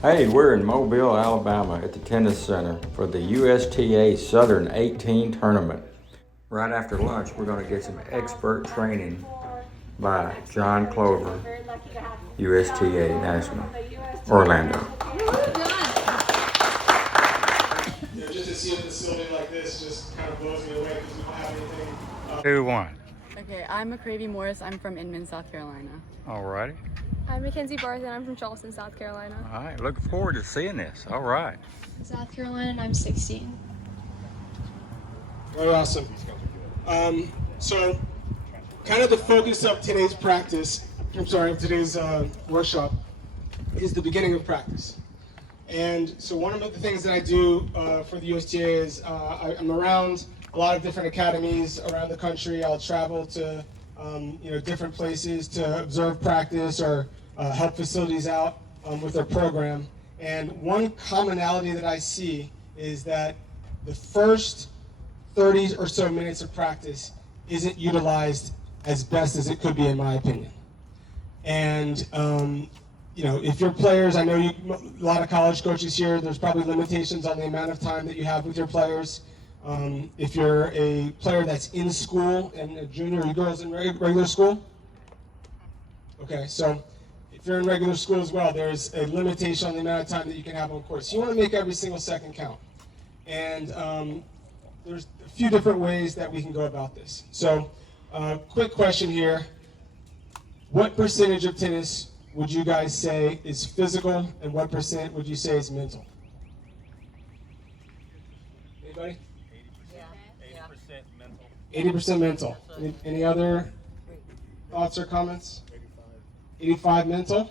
Hey, we're in Mobile, Alabama at the Tennis Center for the USTA Southern 18 tournament. Right after lunch, we're going to get some expert training by John Clover, USTA National, Orlando. Just to see a facility like this just kind of blows me away because we don't have anything. Who won? Okay, I'm McCravy Morris. I'm from Inman, South Carolina. Alrighty. I'm Mackenzie Barth and I'm from Charleston, South Carolina. All right. Looking forward to seeing this. All right. South Carolina and I'm 16. Very awesome. So, kind of the focus of today's today's workshop is the beginning of practice. And so one of the things that I do for the USTA is I'm around a lot of different academies around the country. I'll travel to different places to observe practice or help facilities out with their program. And one commonality that I see is that the first 30 or so minutes of practice isn't utilized as best as it could be, in my opinion. And if your players, I know a lot of college coaches here, there's probably limitations on the amount of time that you have with your players. If you're a player that's in school and a junior, you girls in regular school? Okay, so if you're in regular school as well, there's a limitation on the amount of time that you can have on court. So you want to make every single second count. And there's a few different ways that we can go about this. So quick question here. What percentage of tennis would you guys say is physical, and what percent would you say is mental? Anybody? 80% mental. Any other thoughts or comments? 85 mental?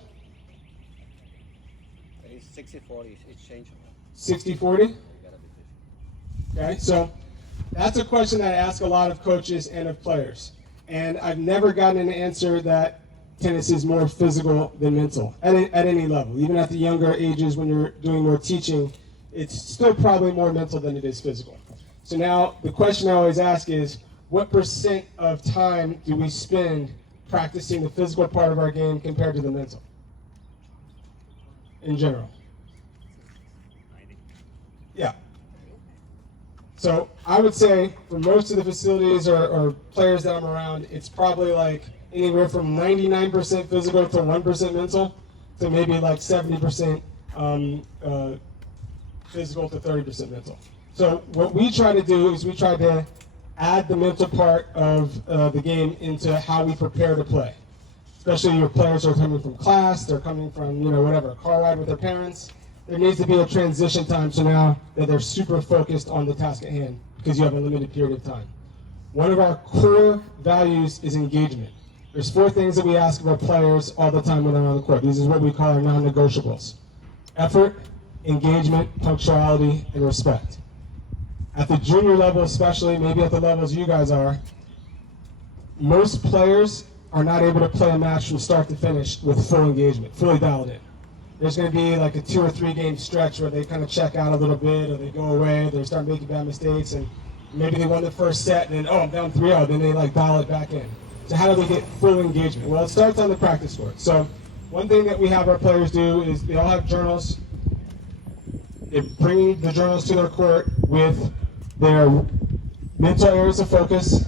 60-40, it's changeable. 60-40? Okay, so that's a question that I ask a lot of coaches and of players. And I've never gotten an answer that tennis is more physical than mental at any level. Even at the younger ages when you're doing more teaching, it's still probably more mental than it is physical. So now the question I always ask is, what percent of time do we spend practicing the physical part of our game compared to the mental in general? 90. Yeah. So I would say for most of the facilities or players that I'm around, it's probably like anywhere from 99% physical to 1% mental to maybe like 70% physical to 30% mental. So what we try to do is we try to add the mental part of the game into how we prepare to play. Especially your players are coming from class, they're coming from, whatever, a car ride with their parents. There needs to be a transition time so now that they're super focused on the task at hand because you have a limited period of time. One of our core values is engagement. There's 4 things that we ask of our players all the time when they're on the court. These is what we call our non-negotiables. Effort, engagement, punctuality, and respect. At the junior level especially, maybe at the levels you guys are, most players are not able to play a match from start to finish with full engagement, fully dialed in. There's going to be like a 2 or 3 game stretch where they kind of check out a little bit, or they go away, they start making bad mistakes, and maybe they won the first set, and then, I'm down 3-0, then they dial it back in. So how do they get full engagement? Well, it starts on the practice court. So one thing that we have our players do is they all have journals. They bring the journals to their court with their mental areas of focus,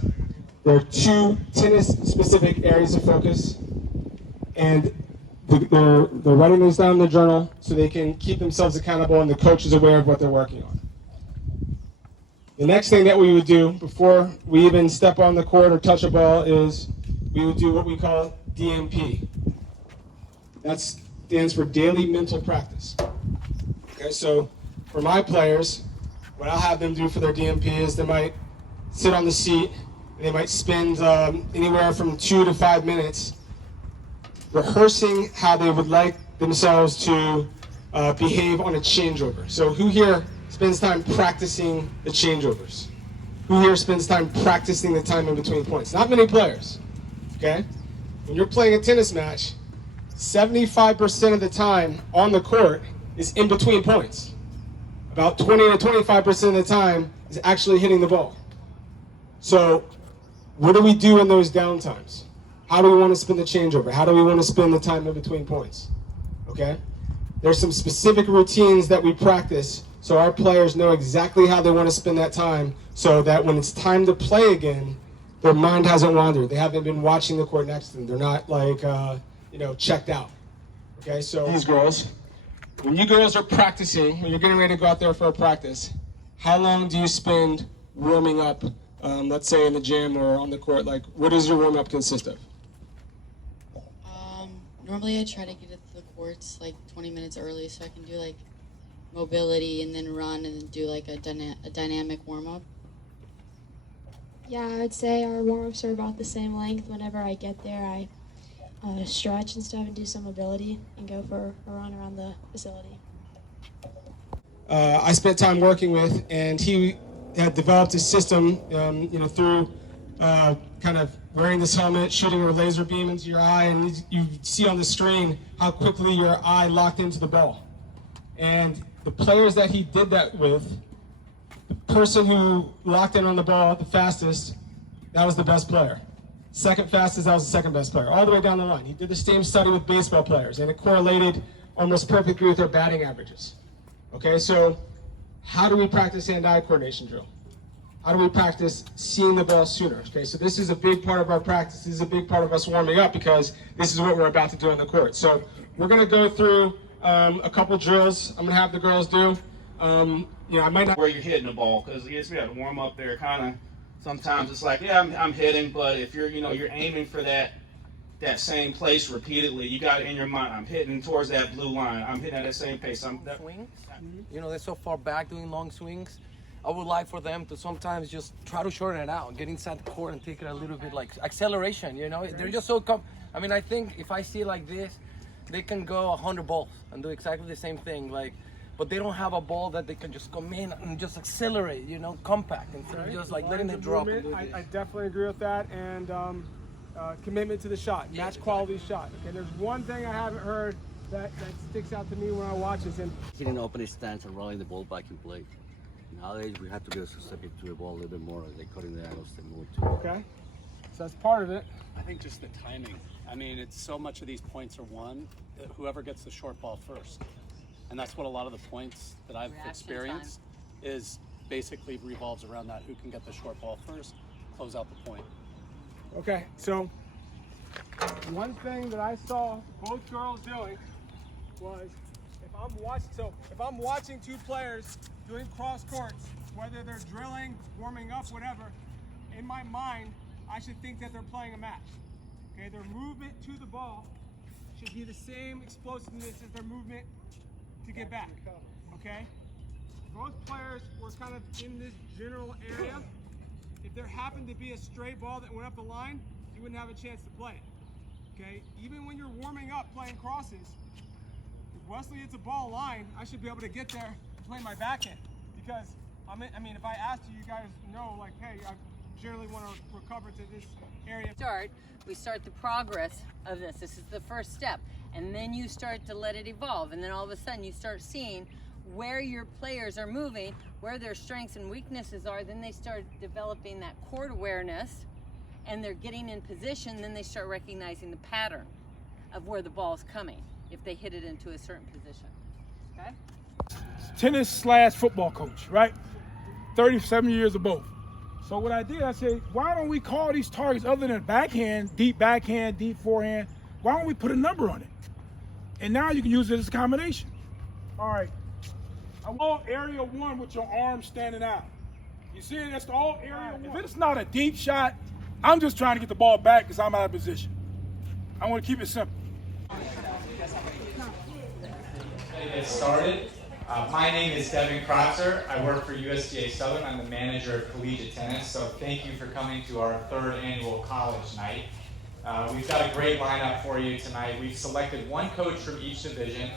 their 2 tennis-specific areas of focus, and they're writing these down in the journal so they can keep themselves accountable and the coach is aware of what they're working on. The next thing that we would do before we even step on the court or touch a ball is we would do what we call DMP. That stands for daily mental practice. Okay, so for my players, what I'll have them do for their DMP is they might sit on the seat and they might spend anywhere from 2 to 5 minutes rehearsing how they would like themselves to behave on a changeover. So who here spends time practicing the changeovers? Who here spends time practicing the time in between points? Not many players, okay? When you're playing a tennis match, 75% of the time on the court is in between points. About 20 to 25% of the time is actually hitting the ball. So what do we do in those downtimes? How do we want to spend the changeover? How do we want to spend the time in between points? Okay? there's some specific routines that we practice so our players know exactly how they want to spend that time, so that when it's time to play again, their mind hasn't wandered. They haven't been watching the court next to them. They're not like, checked out. Okay, so these girls, when you girls are practicing, when you're getting ready to go out there for a practice, how long do you spend warming up, let's say in the gym or on the court? Like, what does your warm-up consist of? Normally I try to get to the courts like 20 minutes early so I can do like mobility and then run and then do like a dynamic warm-up. Yeah, I'd say our warm-ups are about the same length. Whenever I get there, I stretch and stuff and do some mobility and go for a run around the facility. I spent time working with, and he had developed a system, through kind of wearing this helmet, shooting a laser beam into your eye, and you see on the screen how quickly your eye locked into the ball. And the players that he did that with, the person who locked in on the ball the fastest, that was the best player. Second fastest, that was the second best player, all the way down the line. He did the same study with baseball players, and it correlated almost perfectly with their batting averages. Okay, so how do we practice hand-eye coordination drill? How do we practice seeing the ball sooner? Okay, so this is a big part of our practice. This is a big part of us warming up because this is what we're about to do on the court. So we're going to go through a couple drills. I'm going to have the girls do. I might not. Where you're hitting the ball, because yes, we have to warm up there. Kind of sometimes it's like, yeah, I'm hitting, but if you're aiming for that same place repeatedly, you got it in your mind. I'm hitting towards that blue line. I'm hitting at that same pace. Swings. They're so far back doing long swings. I would like for them to sometimes just try to shorten it out, get inside the court and take it a little bit like acceleration, They're just so I think if I see it like this, they can go 100 balls and do exactly the same thing, but they don't have a ball that they can just come in and just accelerate, compact, instead of just like letting it drop. I definitely agree with that, and commitment to the shot, match quality shot. Okay, there's one thing I haven't heard that sticks out to me when I watch this, and Hitting open stance and rolling the ball back in play. Nowadays, we have to get susceptible to the ball a little bit more, like cutting the angles more too. okay, so that's part of it. I think just the timing. I mean, it's so much of these points are won, that whoever gets the short ball first. And that's what a lot of the points that I've experienced is basically revolves around that. Who can get the short ball first, close out the point. Okay, so one thing that I saw both girls doing was if I'm watching two players doing cross courts, whether they're drilling, warming up, whatever, in my mind, I should think that they're playing a match. Okay, their movement to the ball should be the same explosiveness as their movement to get back. Okay? Both players were kind of in this general area. If there happened to be a stray ball that went up the line, you wouldn't have a chance to play it. Okay? Even when you're warming up playing crosses, if Wesley hits a ball line, I should be able to get there and play my backhand. Because, if I asked you, you guys know, like, hey, I generally want to recover to this area. We start the progress of this. This is the first step. And then you start to let it evolve. And then all of a sudden you start seeing where your players are moving, where their strengths and weaknesses are. Then they start developing that court awareness and they're getting in position. Then they start recognizing the pattern of where the ball is coming if they hit it into a certain position. Okay? Tennis/football coach, right? 37 years of both. So what I did, I said, why don't we call these targets other than backhand, deep forehand, why don't we put a number on it? And now you can use it as a combination. All right, I want area one with your arms standing out. You see, that's the all area one. If it's not a deep shot, I'm just trying to get the ball back because I'm out of position. I want to keep it simple. Get started. My name is Devin Kratzer. I work for USTA Southern. I'm the manager of collegiate tennis. So thank you for coming to our third annual college night. We've got a great lineup for you tonight. We've selected one coach from each division.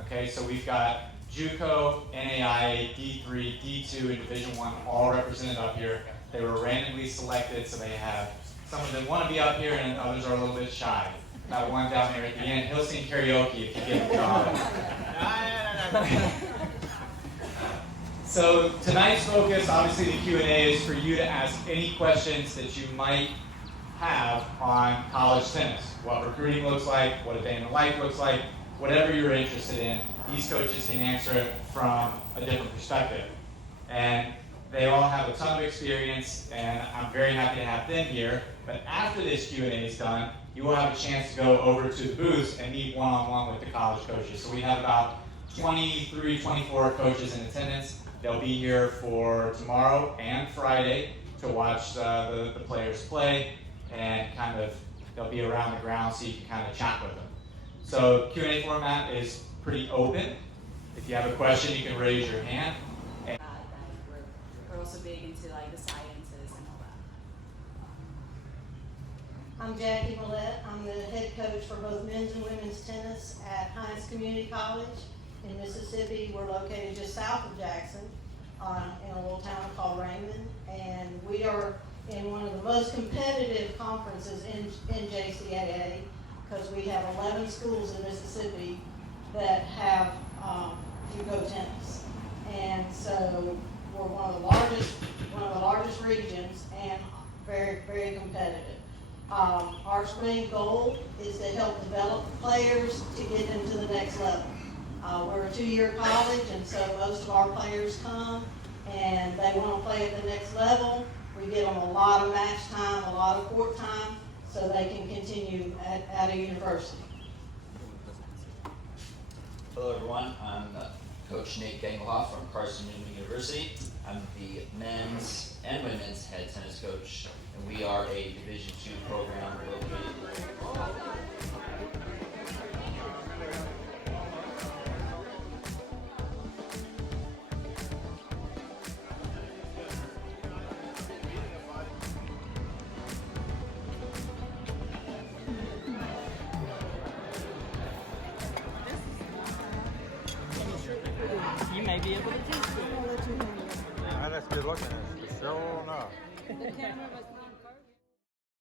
Okay, so we've got JUCO, NAIA, D3, D2, and Division I all represented up here. They were randomly selected, so they have some of them want to be up here, and others are a little bit shy. Got one down there at the end. He'll sing karaoke if you give him God. So tonight's focus, obviously the Q&A, is for you to ask any questions that you might have on college tennis. What recruiting looks like, what a day in the life looks like, whatever you're interested in, these coaches can answer it from a different perspective. And they all have a ton of experience, and I'm very happy to have them here. But after this Q&A is done, you will have a chance to go over to the booths and meet one-on-one with the college coaches. So we have about 23, 24 coaches in attendance. They'll be here for tomorrow and Friday to watch the players play, and kind of they'll be around the ground so you can kind of chat with them. So Q&A format is pretty open. If you have a question, you can raise your hand. We're also big into like the sciences and all that. I'm Jackie Millette. I'm the head coach for both men's and women's tennis at Hines Community College in Mississippi. We're located just south of Jackson in a little town called Raymond. And we are in one of the most competitive conferences in JCAA because we have 11 schools in Mississippi that have JUCO tennis. And so we're one of the largest regions and very, very competitive. Our main goal is to help develop players to get them to the next level. We're a 2-year college, and so most of our players come and they want to play at the next level. We give them a lot of match time, a lot of court time, so they can continue at a university. Hello everyone, I'm Coach Nate Gangelhoff from Carson Newman University. I'm the men's and women's head tennis coach, and we are a Division II program located. You may be able to taste it. That's good looking. It's for sure enough. The camera was